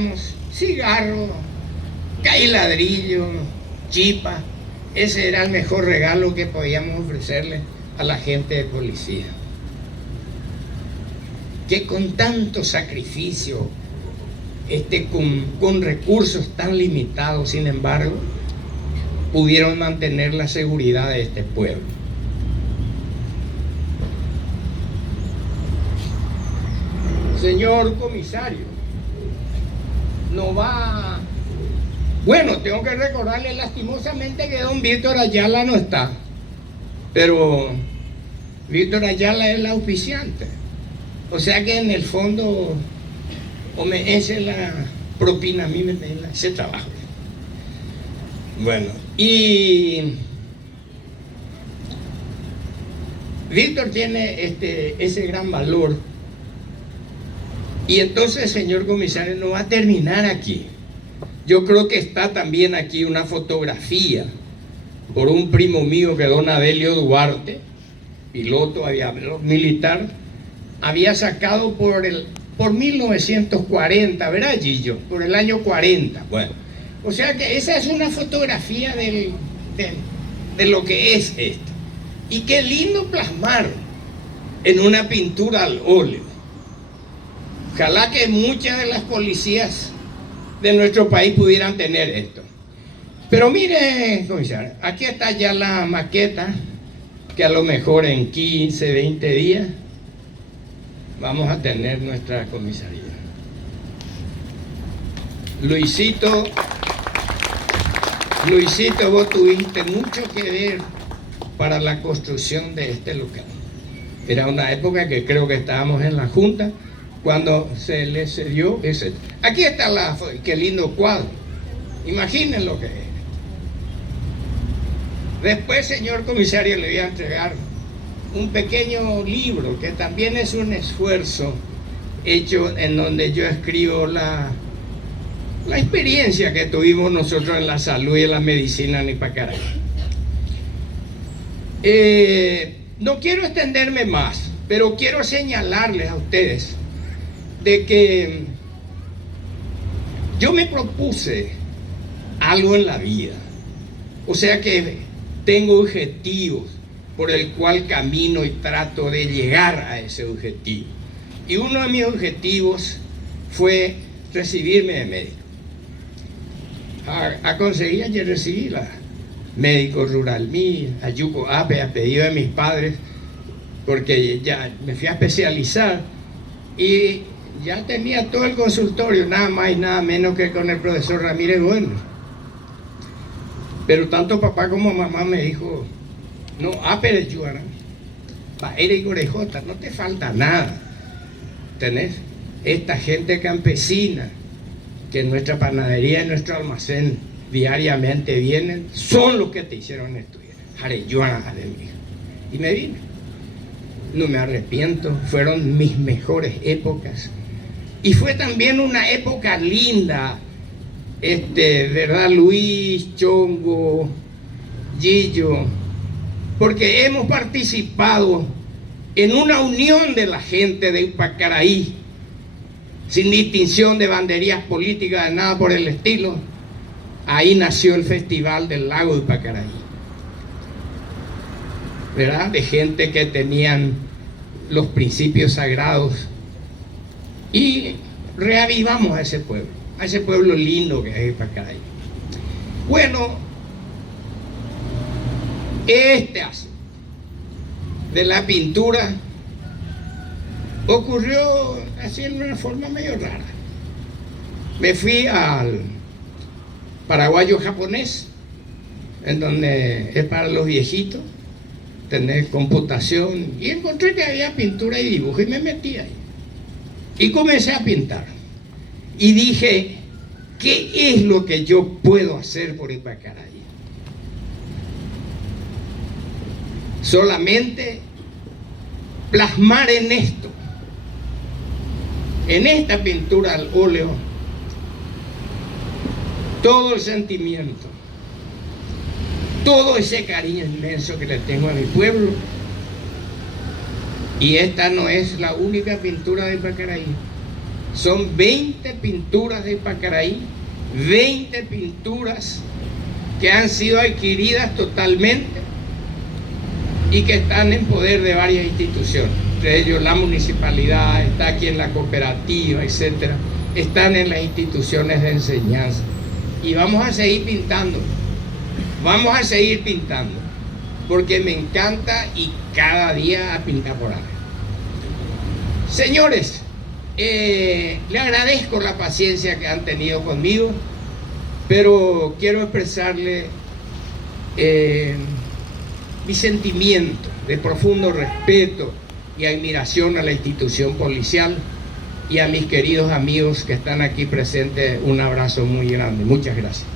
decíamos cigarro, caíladrillo, chipa. Ese era el mejor regalo que podíamos ofrecerle a la gente de policía, que con tanto sacrificio, con recursos tan limitados, sin embargo, pudieron mantener la seguridad de este pueblo. Señor comisario, no va... Bueno, tengo que recordarle lastimosamente que don Víctor Ayala no está, pero Víctor Ayala es el auspiciante, o sea que en el fondo esa es la propina a mí, ese trabajo. Bueno, y Víctor tiene ese gran valor, y entonces, señor comisario, no va a terminar aquí. Yo creo que está también aquí una fotografía por un primo mío, que don Adelio Duarte, piloto militar, había sacado por 1940, ¿verdad, Gillo? Por el año 40. Bueno, o sea que esa es una fotografía de lo que es esto. Y qué lindo plasmar en una pintura al óleo. Ojalá que muchas de las policías de nuestro país pudieran tener esto. Pero mire, comisario, aquí está ya la maqueta, que a lo mejor en 15, 20 días vamos a tener nuestra comisaría. Luisito, vos tuviste mucho que ver para la construcción de este local. Era una época que creo que estábamos en la Junta cuando se le cedió ese. Aquí está qué lindo cuadro. Imaginen lo que es. Después, señor comisario, le voy a entregar un pequeño libro que también es un esfuerzo hecho en donde yo escribo la experiencia que tuvimos nosotros en la salud y en la medicina en Ipacaray. No quiero extenderme más, pero quiero señalarles a ustedes de que yo me propuse algo en la vida, o sea que tengo objetivos por el cual camino y trato de llegar a ese objetivo. Y uno de mis objetivos fue recibirme de médico. A conseguir ayer recibí la médico rural mío, Ayuco Ape, a pedido de mis padres, porque ya me fui a especializar y ya tenía todo el consultorio, nada más y nada menos que con el profesor Ramírez Bueno. Pero tanto papá como mamá me dijo, no, pero Yuara, eres orejota, no te falta nada. Tenés esta gente campesina que en nuestra panadería, en nuestro almacén diariamente vienen, son los que te hicieron estudiar. Areyuana de mi hija. Y me vine. No me arrepiento, fueron mis mejores épocas. Y fue también una época linda, ¿verdad? Luis, Chongo, Gillo, porque hemos participado en una unión de la gente de Ipacaraí, sin distinción de banderías políticas, de nada por el estilo. Ahí nació el Festival del Lago de Ipacaraí, ¿verdad? De gente que tenían los principios sagrados, y reavivamos a ese pueblo lindo que es Ipacaraí. Bueno, de la pintura ocurrió así en una forma medio rara. Me fui al paraguayo japonés, en donde es para los viejitos, tener computación, y encontré que había pintura y dibujo, y me metí ahí y comencé a pintar y dije, ¿qué es lo que yo puedo hacer por Ipacaraí? Solamente plasmar en esto, en esta pintura al óleo, todo el sentimiento, todo ese cariño inmenso que le tengo a mi pueblo. Y esta no es la única pintura de Ipacaraí. Son 20 pinturas de Pacaraí, 20 pinturas que han sido adquiridas totalmente y que están en poder de varias instituciones, entre ellos la municipalidad, está aquí en la cooperativa, etcétera, están en las instituciones de enseñanza. Y vamos a seguir pintando, porque me encanta y cada día a pintar por ahí. Señores, le agradezco la paciencia que han tenido conmigo, pero quiero expresarle mi sentimiento de profundo respeto y admiración a la institución policial y a mis queridos amigos que están aquí presentes. Un abrazo muy grande. Muchas gracias.